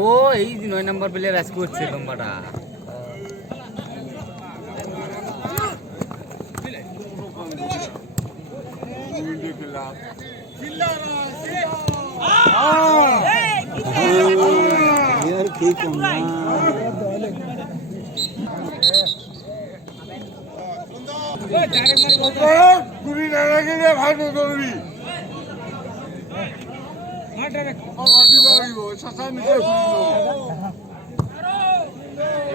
ও এই 9 নম্বর প্লেয়ার আজ করছে লম্বাটা यार ठीक है ना গুলি না লাগিলে ভালো করবি মাটারে মাটি বাড়িব সাসা মিছে গুলি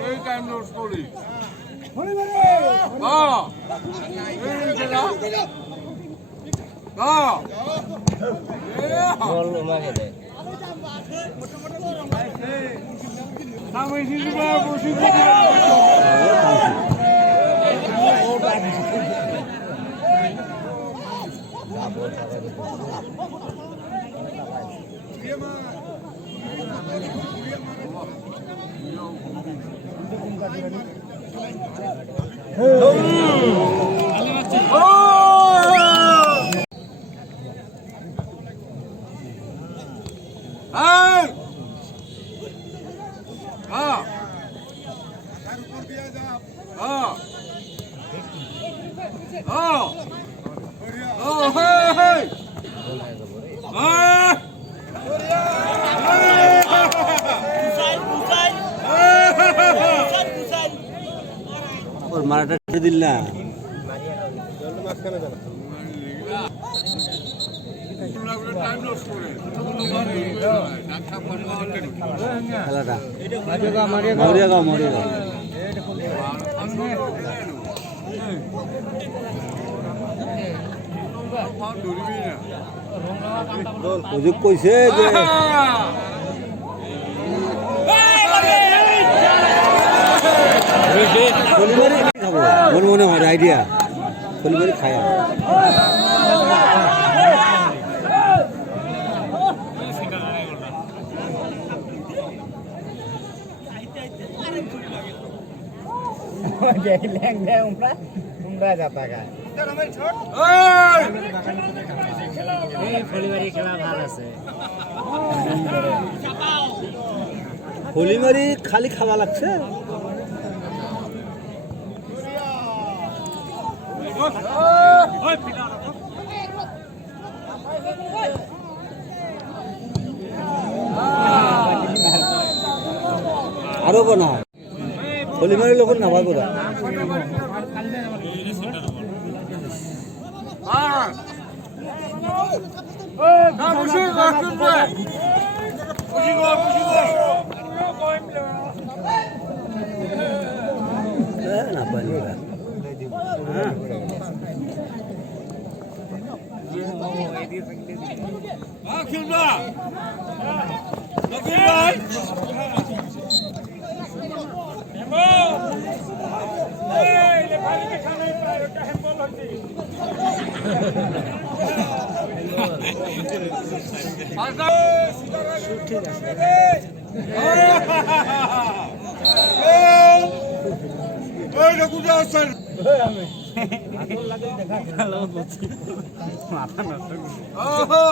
এই টাইম লস করি হ্যাঁ এই জেলা হ্যাঁ বল লাগে দে আমি সিবা বসি और माराटा दिल ना খেলাটা মারিয়াগাঁও সুযোগ কইছে যে ফলিমারি খাবো মনে হয় আইডিয়া ফলিমারি খায় তোমরা যাতা গায় এই ফলিমারি খেলা ভালো আছে ফলিমারি খালি খাওয়া লাগছে আরো বনা ফলিমারি লোক নামা করা না পানি ঠিক আছে ওই রকুজা আছেন আগল লাগে দেখা খেলা বলছি মাথা নষ্ট ওহো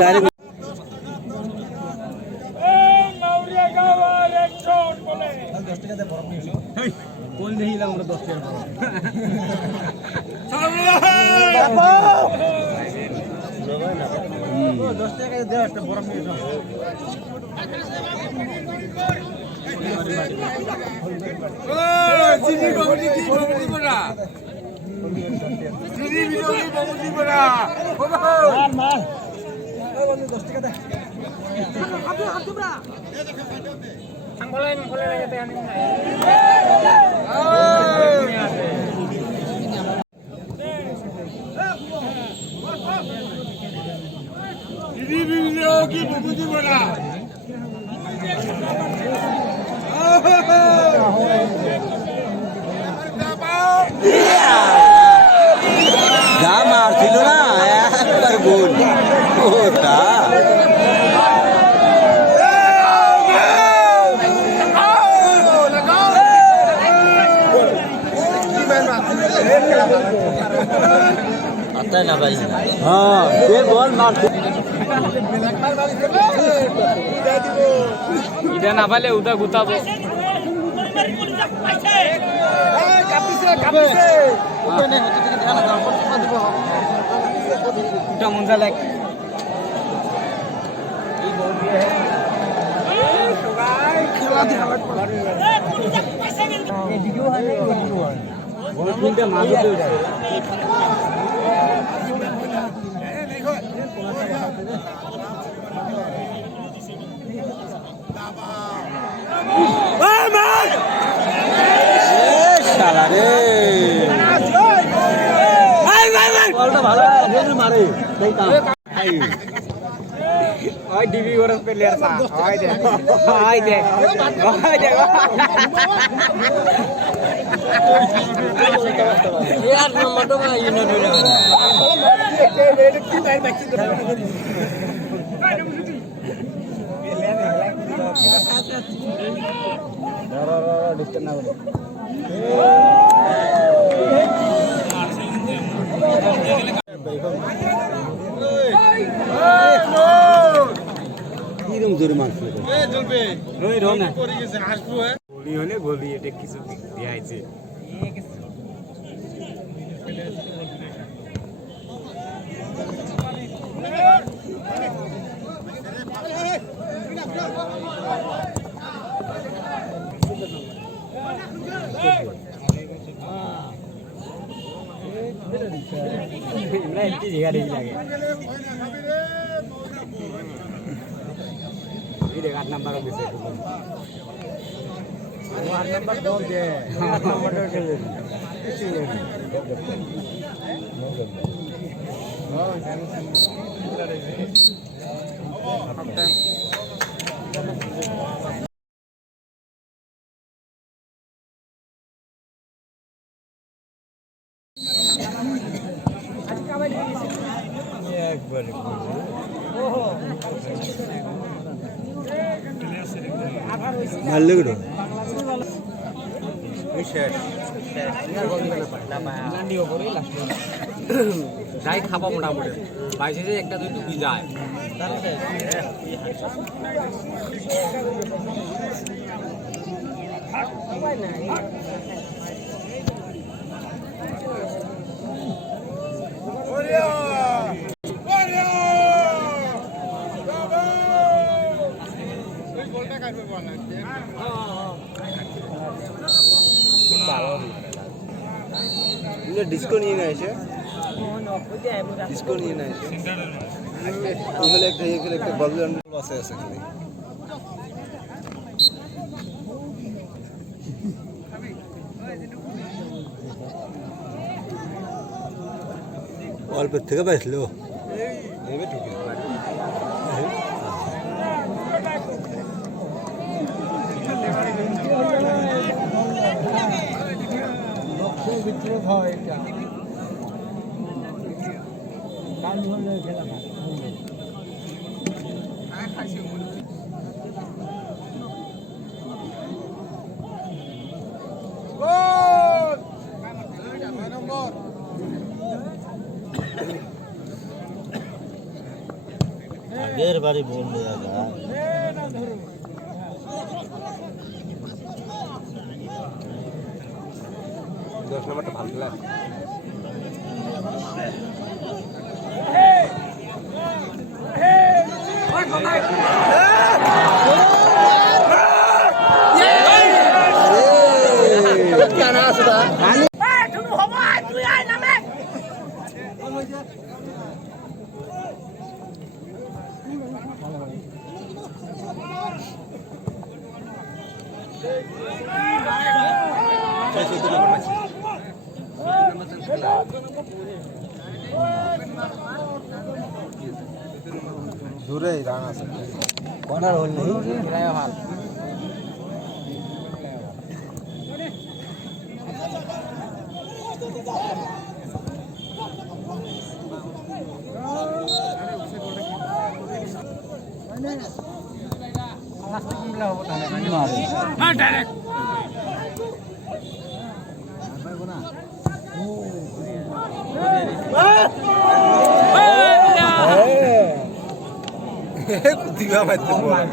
ডাইরেক্ট যা মারছিল না একবার গোল ওটা না ভাই হ্যাঁ বল মারছে এটা না পালে ওটা গুতাবো ওটা মজা লাগে ওই ডিবি ওরস প্লেয়ার সা ওই দে ওই দে ওই দে ইয়ার নম্বরটা না ইউনিট হইলো কি ভাই বাকি ডিস্টার্ব না করে কিরম জোরে মারছিল ওই রো না গোলি হলে গোলি এটা কিছু দিয়াইছে ইমরান কি জায়গা দেখি লাগে এই দেখ 8 নাম্বার দিছে 8 নাম্বার দল দে 8 নাম্বারটা খেলে একবারে মারলে গো যাই খাবো মোটামুটি বাইশে একটা দুই টুকি যায় ডিস্কো নিয়ে না এসে ডিস্কো নিয়ে না এসে এখানে একটা বললেন আছে খালি অল্প থেকে পাইছিল এবার ঢুকে ভিতরে হয় এটা খেলা আগের বাড়ি বললে 10 নম্বরটা ভালো খেলা দূরে রান আছে কর্নার হল নেই খেলায় ভালো diga mati bola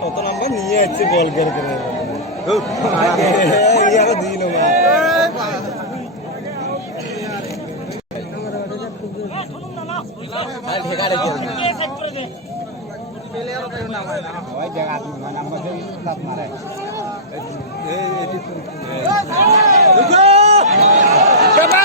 কত নাম্বার নিয়ে যাচ্ছে বল করে করে ইয়ার দিন মা আর ঢেকা রেখে প্লেয়ার কেউ না হয় ওই জায়গা দিন নাম্বার দিয়ে লাভ মারে এই এটি দেখো কাবা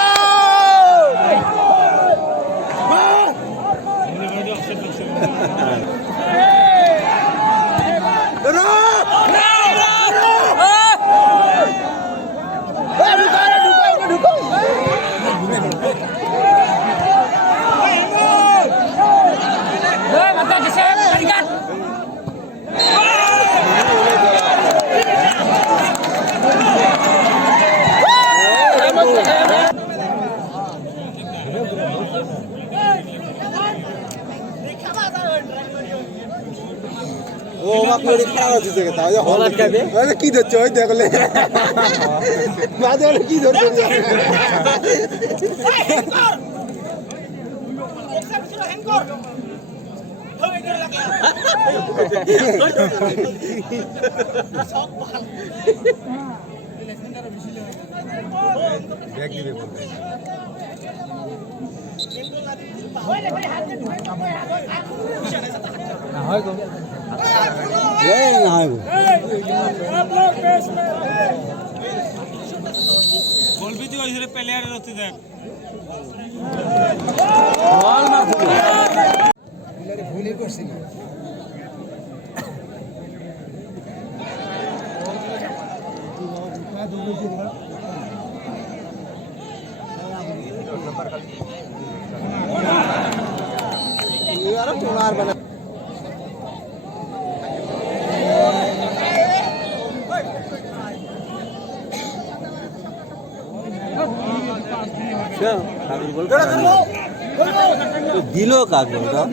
ও মাপলে খারাপ হচ্ছে দেখে তাই হল খাবে ওই কি ধরছে ওই দেখলে মাঝে ওই কি ধরছে ব্যাগ দিবে বলতে না হয় গো না হয় গো বলবি তুই ওই প্লেয়ারের হচ্ছে দেখ বল না প্লেয়ারে ভুলই করছি না यार कुमार बना दिलो का गोल का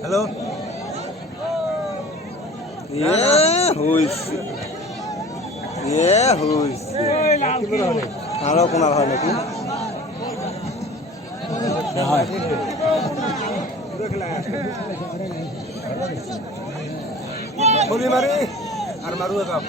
हेलो আরো কোনার হয় নাকি ফালিমারি আর মারুয়াগাঁও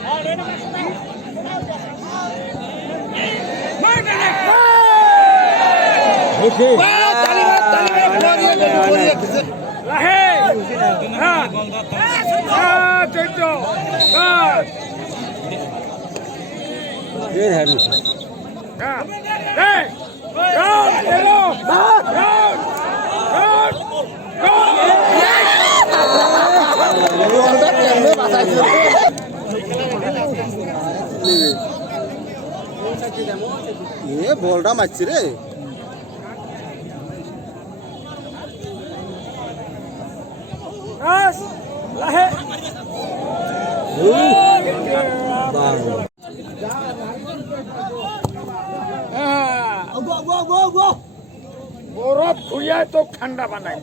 এ বলটা মারছি রে বরফ খুঁড়িয়ে তো ঠান্ডা বানায়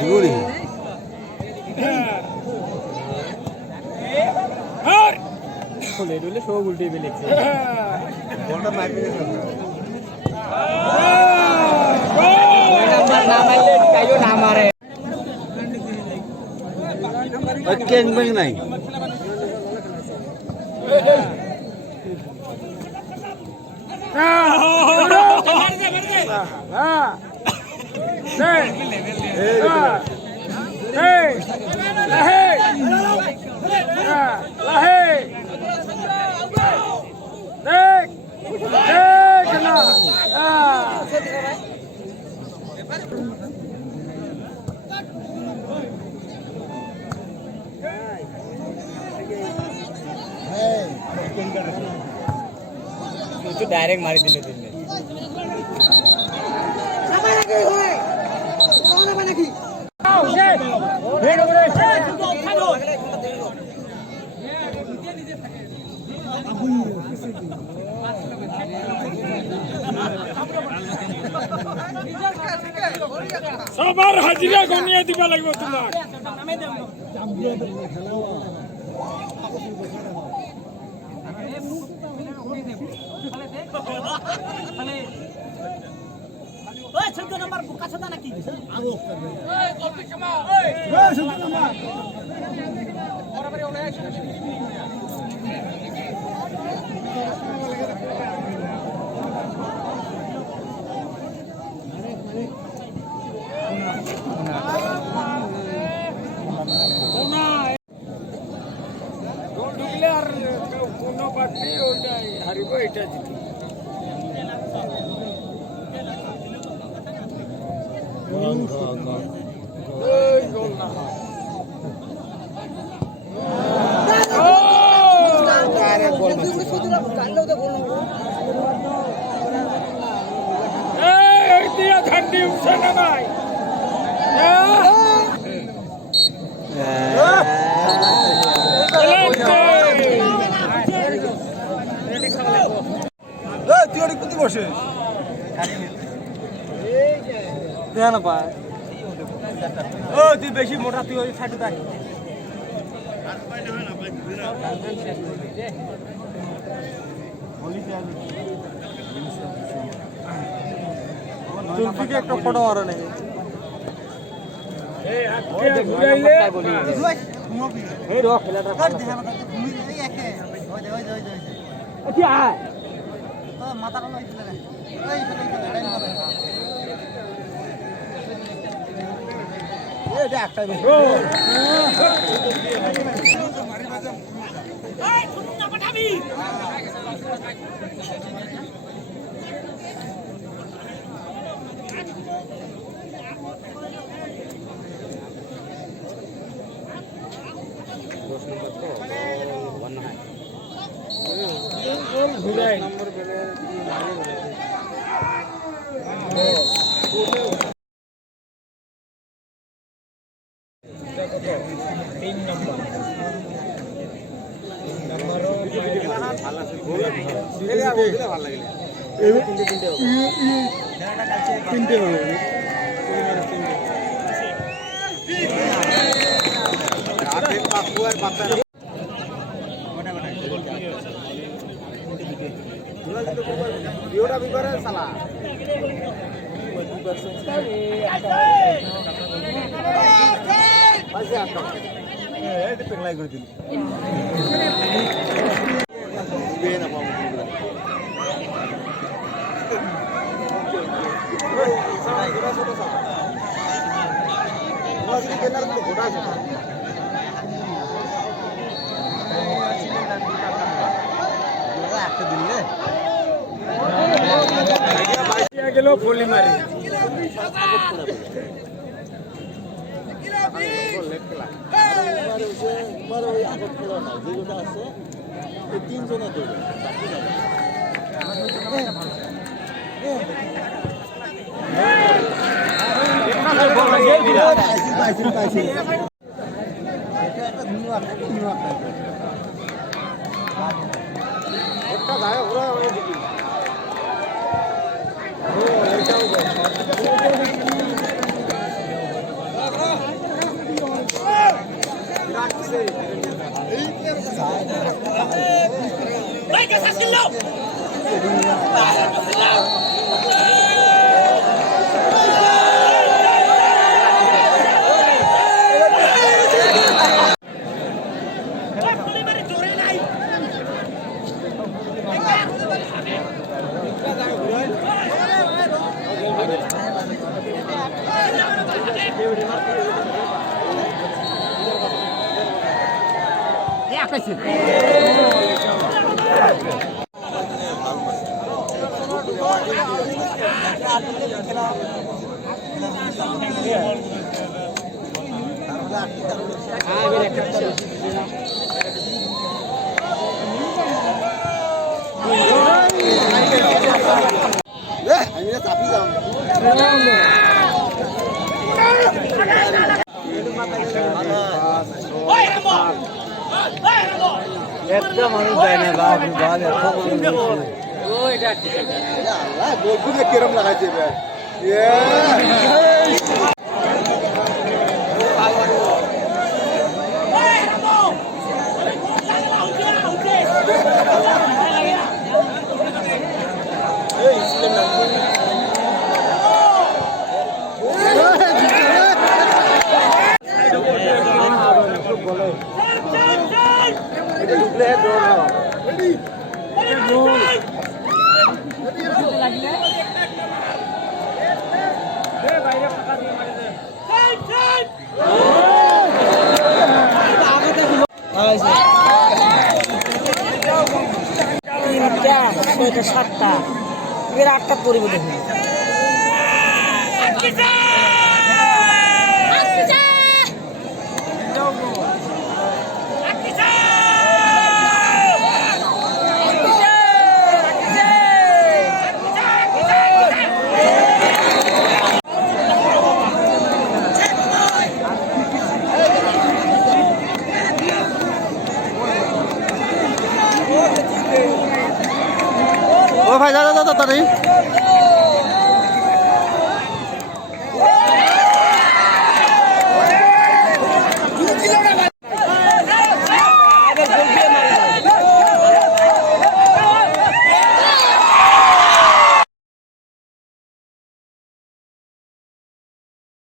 জুড়ি খুলে দিলে সব উল্টে বেলেছে বলটা মারবে কেন ব্যাং নাই ডাইরেক্ট মারি দিলে দিলে সবার হাজিরা গনিয়ে দিবা লাগবে তোমার ঢুকলে আর কোনো পার্টি ওইটাই হারিব এটা জিতে গোল না ঠান্ডি উঠছে না নাই তুই অনেক প্রতি বসে না পায় ও তুই বেশি মোটা তুই ওই সাইডে থাক তুলসিকে একটা ফটো মারো নাকি গেল ফলিমারি একটা মানুষ যায় না বাপ বলবো কিরম লাগাইছে ছয়টা সাতটা এবার আটটা পরিবে দেখুন ও ভাই দাদা দাদা তাড়াতাড়ি